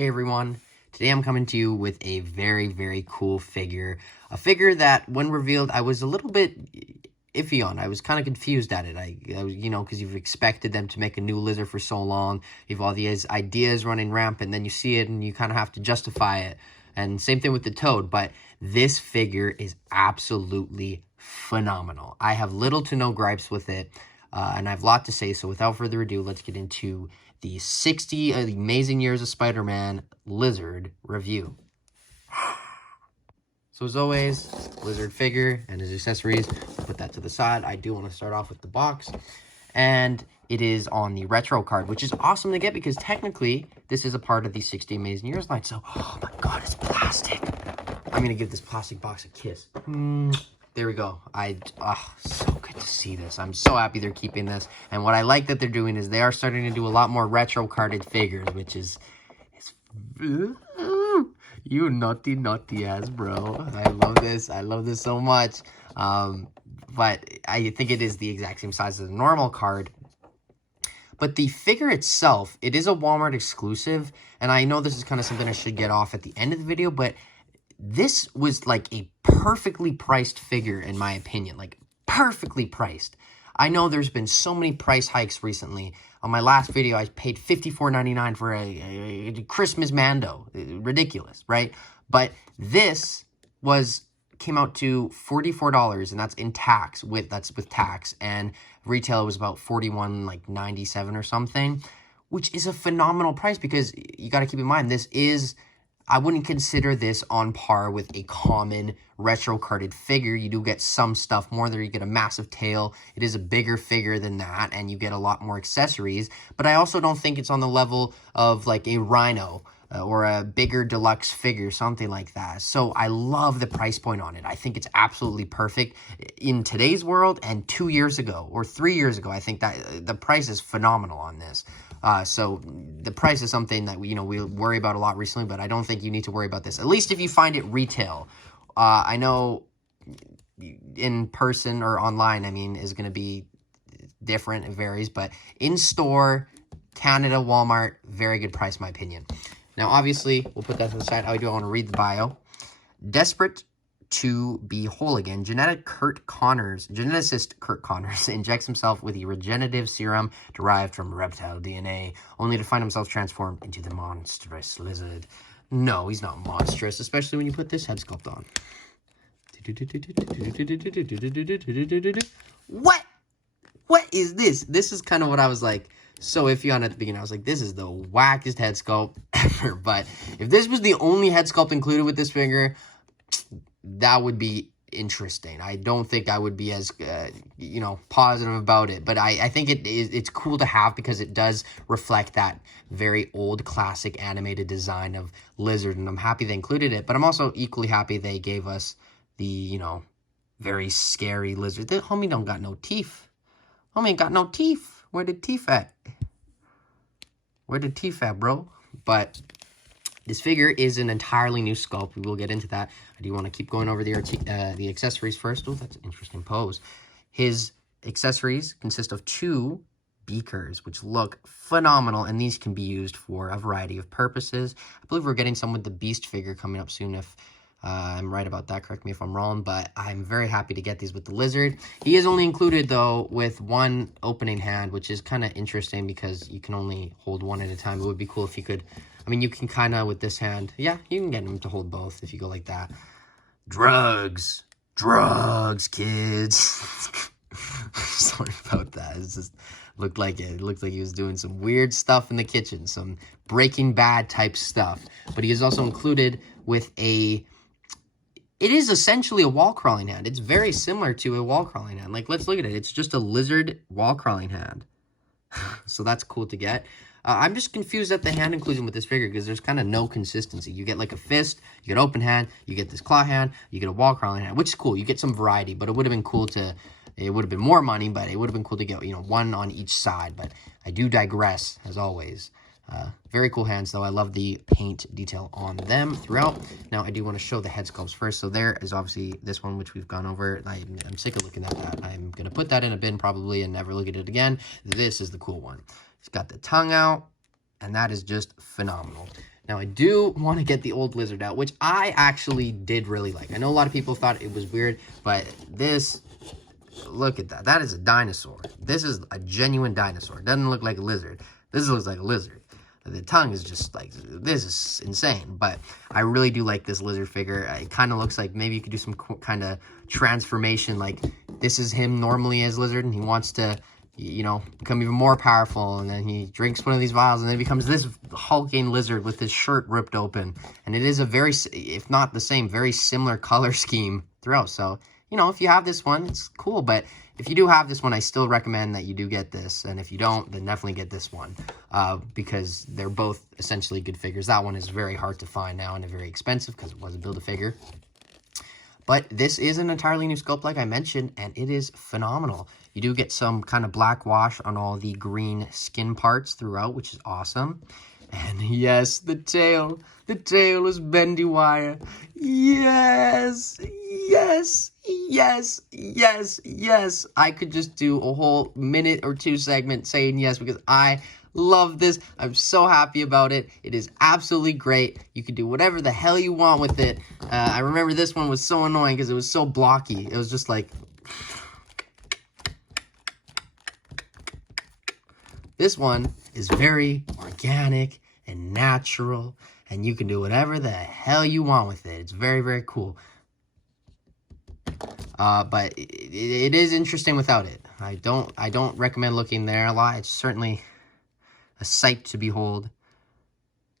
Hey everyone, today I'm coming to you with a very cool figure. A figure that, when revealed, I was a little bit iffy on. I was kind of confused at it. I because you've expected them to make a new Lizard for so long. You have all these ideas running rampant, then you see it and you kind of have to justify it. And same thing with the Toad, but this figure is absolutely phenomenal. I have little to no gripes with it, and I have a lot to say, so without further ado, let's get into the 60 Amazing Years of Spider-Man Lizard review. So as always, Lizard figure and his accessories, I'll put that to the side. I do want to start off with the box, and it is on the retro card, which is awesome to get because technically this is a part of the 60 Amazing Years line. So, oh my god, it's plastic. I'm gonna give this plastic box a kiss. There we go. So good to see this. I'm so happy they're keeping this. And what I like that they're doing is they are starting to do a lot more retro carded figures, which is you naughty Hasbro. I love this. I love this so much. But I think it is the exact same size as a normal card. But the figure itself, it is a Walmart exclusive. And I know this is kind of something I should get off at the end of the video, but this was like a perfectly priced figure, in my opinion. Like, perfectly priced. I know there's been so many price hikes recently. On my last video, I paid $54.99 for a Christmas Mando. Ridiculous, right? But this came out to $44, and that's in tax. That's with tax. And retail was about $41.97 or something, which is a phenomenal price because you got to keep in mind, I wouldn't consider this on par with a common retro carded figure. You do get some stuff more there. You get a massive tail. It is a bigger figure than that, and you get a lot more accessories. But I also don't think it's on the level of like a Rhino or a bigger deluxe figure, something like that. So I love the price point on it. I think it's absolutely perfect in today's world, and 2 years ago or 3 years ago, I think that the price is phenomenal on this. So the price is something that we worry about a lot recently, but I don't think you need to worry about this. At least if you find it retail. I know in person or online, is going to be different. It varies, but in store, Canada, Walmart, very good price, in my opinion. Now, obviously, we'll put that to the side. I want to read the bio. Desperate to be whole again, geneticist Kurt Connors injects himself with a regenerative serum derived from reptile DNA, only to find himself transformed into the monstrous lizard. No, he's not monstrous, especially when you put this head sculpt on. What is this? This is kind of what I was like so iffy on at the beginning. I was like, this is the wackest head sculpt ever. But if this was the only head sculpt included with this figure, that would be interesting. I don't think I would be as, positive about it. But I think it's cool to have because it does reflect that very old classic animated design of Lizard. And I'm happy they included it. But I'm also equally happy they gave us the, very scary Lizard. The homie don't got no teeth. Homie ain't got no teeth. Where the teeth at? Where the teeth at, bro? But this figure is an entirely new sculpt. We will get into that. I do want to keep going over the accessories first. Oh, that's an interesting pose. His accessories consist of 2 beakers, which look phenomenal, and these can be used for a variety of purposes. I believe we're getting some with the Beast figure coming up soon, if I'm right about that. Correct me if I'm wrong, but I'm very happy to get these with the Lizard. He is only included, though, with 1 opening hand, which is kind of interesting because you can only hold 1 at a time. It would be cool if you could... you can kind of, with this hand, yeah, you can get him to hold both if you go like that. Drugs, kids. Sorry about that. It just looked like he was doing some weird stuff in the kitchen, some Breaking Bad type stuff. But he is also included with it is essentially a wall crawling hand. It's very similar to a wall crawling hand. Like, let's look at it. It's just a Lizard wall crawling hand. So that's cool to get. I'm just confused at the hand inclusion with this figure because there's kind of no consistency. You get like a fist, you get open hand, you get this claw hand, you get a wall crawling hand, which is cool. You get some variety, but it would have been cool to, it would have been more money, but it would have been cool to get, 1 on each side. But I do digress, as always. Very cool hands, though. I love the paint detail on them throughout. Now, I do want to show the head sculpts first. So there is obviously this one, which we've gone over. I'm sick of looking at that. I'm going to put that in a bin probably and never look at it again. This is the cool one. It's got the tongue out, and that is just phenomenal. Now, I do want to get the old lizard out, which I actually did really like. I know a lot of people thought it was weird, but this, look at that. That is a dinosaur. This is a genuine dinosaur. It doesn't look like a lizard. This looks like a lizard. The tongue is just like, this is insane. But I really do like this lizard figure. It kind of looks like maybe you could do some kind of transformation. Like, this is him normally as lizard, and he wants to, you know, become even more powerful, and then he drinks one of these vials, and then he becomes this hulking lizard with his shirt ripped open. And it is a very, if not the same, very similar color scheme throughout. So, you know, if you have this one, it's cool. But if you do have this one, I still recommend that you do get this. And if you don't, then definitely get this one, because they're both essentially good figures. That one is very hard to find now and very expensive because it was a Build-A-Figure. But this is an entirely new sculpt, like I mentioned, and it is phenomenal. You do get some kind of black wash on all the green skin parts throughout, which is awesome. And yes, the tail. The tail is bendy wire. Yes, yes, yes, yes, yes. I could just do a whole minute or two segment saying yes because I love this. I'm so happy about it. It is absolutely great. You can do whatever the hell you want with it. I remember this one was so annoying because it was so blocky. It was just like... This one is very organic and natural, and you can do whatever the hell you want with it. It's very, very cool. But it is interesting without it. I don't recommend looking there a lot. It's certainly a sight to behold.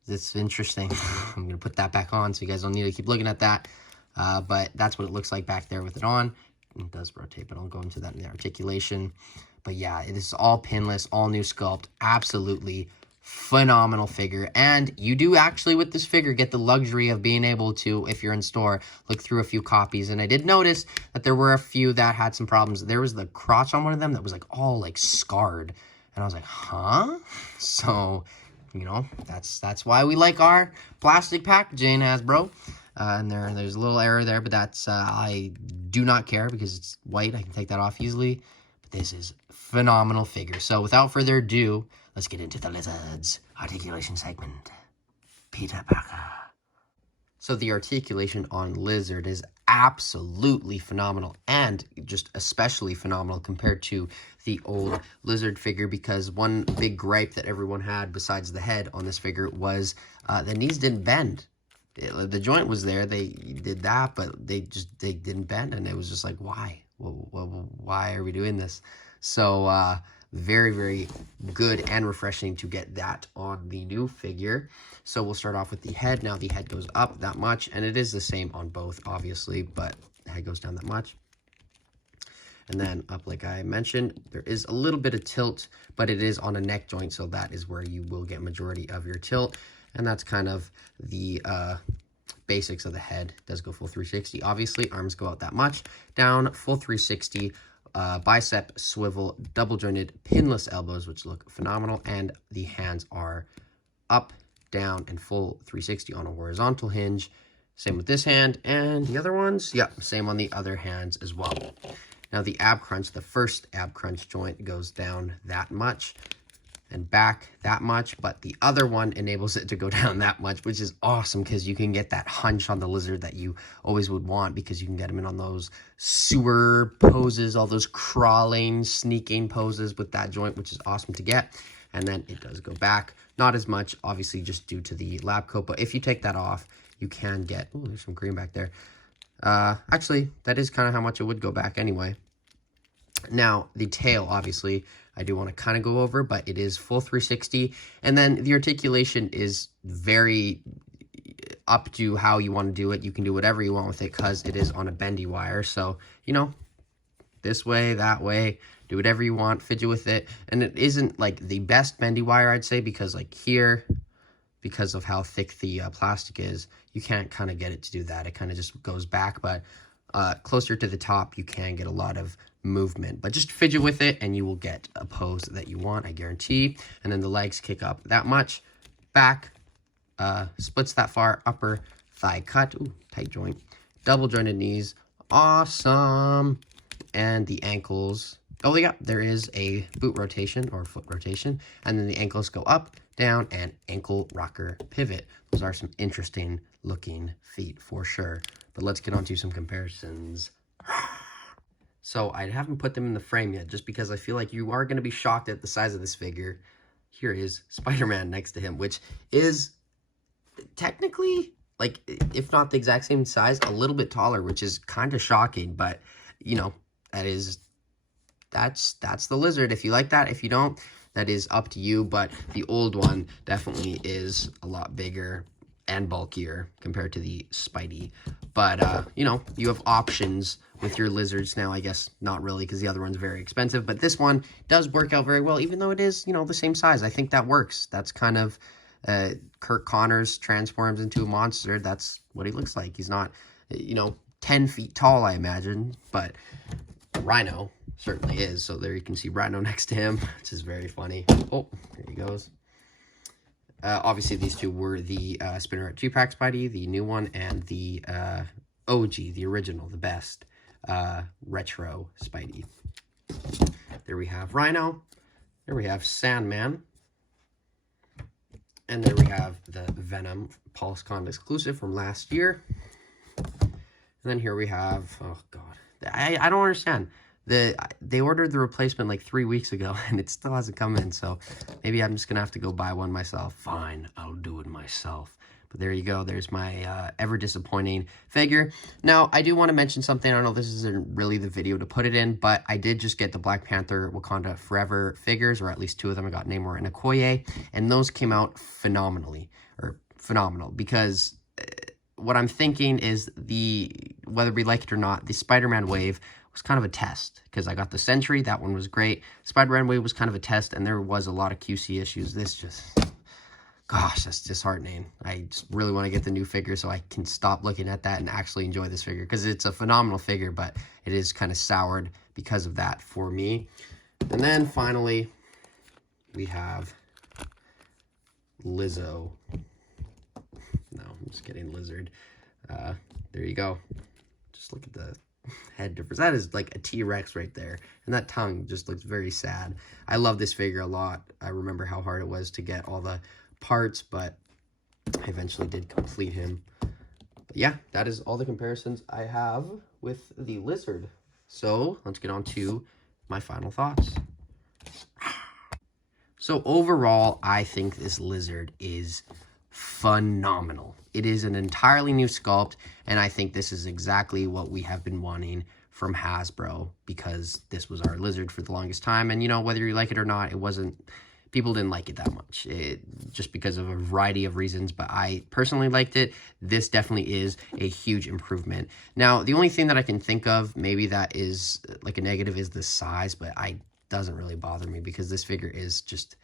It's interesting. I'm going to put that back on so you guys don't need to keep looking at that. But that's what it looks like back there with it on. It does rotate, but I'll go into that in the articulation. But yeah, it is all pinless, all new sculpt. Absolutely phenomenal figure. And you do actually, with this figure, get the luxury of being able to, if you're in store, look through a few copies. And I did notice that there were a few that had some problems. There was the crotch on one of them that was like all like scarred. And I was like, huh? So, you know, that's why we like our plastic packaging, Hasbro. And there's a little error there, but that's, I do not care because it's white. I can take that off easily. But this is phenomenal figure. So without further ado, let's get into the lizards articulation segment. Peter Parker. So the articulation on lizard is absolutely phenomenal, and just especially phenomenal compared to the old lizard figure, because one big gripe that everyone had besides the head on this figure was the knees didn't bend. The joint was there, they did that, but they didn't bend, and it was just like, why? Why are we doing this? So very, very good and refreshing to get that on the new figure. So we'll start off with the head. Now the head goes up that much, and it is the same on both, obviously, but the head goes down that much. And then up, like I mentioned, there is a little bit of tilt, but it is on a neck joint, so that is where you will get majority of your tilt. And that's kind of the basics of the head. It does go full 360. Obviously, arms go out that much. Down, full 360. Bicep swivel, double jointed, pinless elbows, which look phenomenal. And the hands are up, down, and full 360 on a horizontal hinge. Same with this hand. And the other ones, yeah, same on the other hands as well. Now the ab crunch, the first ab crunch joint goes down that much and back that much, but the other one enables it to go down that much, which is awesome because you can get that hunch on the lizard that you always would want, because you can get them in on those sewer poses, all those crawling, sneaking poses with that joint, which is awesome to get. And then it does go back, not as much, obviously, just due to the lab coat, but if you take that off, you can get, oh, there's some green back there. Actually, that is kind of how much it would go back anyway. Now, the tail, obviously, I do want to kind of go over, but it is full 360. And then the articulation is very up to how you want to do it. You can do whatever you want with it because it is on a bendy wire. So, you know, this way, that way, do whatever you want, fidget with it. And it isn't like the best bendy wire, I'd say, because like here, because of how thick the plastic is, you can't kind of get it to do that. It kind of just goes back, but closer to the top, you can get a lot of movement. But just fidget with it, and you will get a pose that you want, I guarantee. And then the legs kick up that much, back, splits that far, upper thigh cut, ooh, tight joint, double jointed knees, awesome. And the ankles Oh yeah, there is a boot rotation or foot rotation, and then the ankles go up, down, and ankle rocker pivot. Those are some interesting looking feet for sure. But let's get on to some comparisons. So I haven't put them in the frame yet, just because I feel like you are going to be shocked at the size of this figure. Here is Spider-Man next to him, which is technically, like, if not the exact same size, a little bit taller, which is kind of shocking. But, you know, that's the Lizard. If you like that, if you don't, that is up to you. But the old one definitely is a lot bigger and bulkier compared to the Spidey. But, you know, you have options with your Lizards now. I guess not really, because the other one's very expensive. But this one does work out very well, even though it is, you know, the same size. I think that works. That's kind of Kurt Connors transforms into a monster. That's what he looks like. He's not, you know, 10 feet tall, I imagine. But Rhino certainly is. So there you can see Rhino next to him, which is very funny. Oh, there he goes. Obviously, these two were the Spinner Art 2-pack Spidey, the new one, and the OG, the original, the best retro Spidey. There we have Rhino. There we have Sandman. And there we have the Venom PulseCon exclusive from last year. And then here we have, oh God, I don't understand. They ordered the replacement like 3 weeks ago, and it still hasn't come in, so maybe I'm just going to have to go buy one myself. Fine, I'll do it myself. But there you go. There's my ever-disappointing figure. Now, I do want to mention something. I don't know if this isn't really the video to put it in, but I did just get the Black Panther Wakanda Forever figures, or at least 2 of them. I got Namor and Okoye, and those came out phenomenal, because what I'm thinking is whether we like it or not, the Spider-Man wave was kind of a test, because I got the Sentry. That one was great. Spider-Man wave was kind of a test, and there was a lot of QC issues. This just, gosh, that's disheartening. I just really want to get the new figure so I can stop looking at that and actually enjoy this figure, because it's a phenomenal figure, but it is kind of soured because of that for me. And then finally, we have Lizzo. No, I'm just kidding, Lizard. There you go. Just look at the head difference. That is like a T-Rex right there, and that tongue just looks very sad. I love this figure a lot. I remember how hard it was to get all the parts, but I eventually did complete him. But yeah, that is all the comparisons I have with the Lizard. So let's get on to my final thoughts. So overall, I think this Lizard is phenomenal. It is an entirely new sculpt, and I think this is exactly what we have been wanting from Hasbro, because this was our Lizard for the longest time. And, you know, whether you like it or not, people didn't like it that much, just because of a variety of reasons, but I personally liked it. This definitely is a huge improvement. Now, the only thing that I can think of, maybe that is like a negative, is the size, but doesn't really bother me, because this figure is just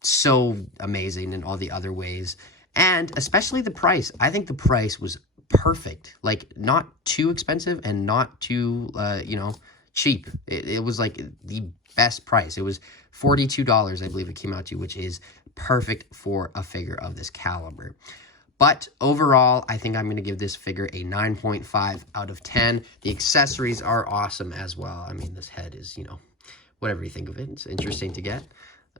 so amazing in all the other ways. And especially the price. I think the price was perfect. Like, not too expensive and not too, you know, cheap. It was like the best price. It was $42, I believe it came out to, which is perfect for a figure of this caliber. But overall, I think I'm going to give this figure a 9.5 out of 10. The accessories are awesome as well. I mean, this head is, you know, whatever you think of it, it's interesting to get.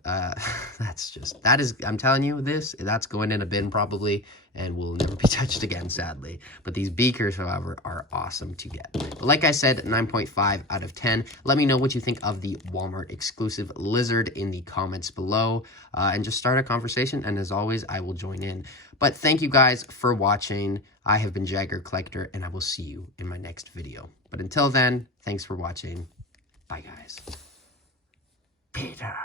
I'm telling you, that's going in a bin probably, and will never be touched again, sadly. But these beakers, however, are awesome to get. But like I said, 9.5 out of 10. Let me know what you think of the Walmart exclusive Lizard in the comments below, and just start a conversation. And as always, I will join in. But thank you guys for watching. I have been Jagger Collector, and I will see you in my next video. But until then, thanks for watching. Bye, guys. Peter.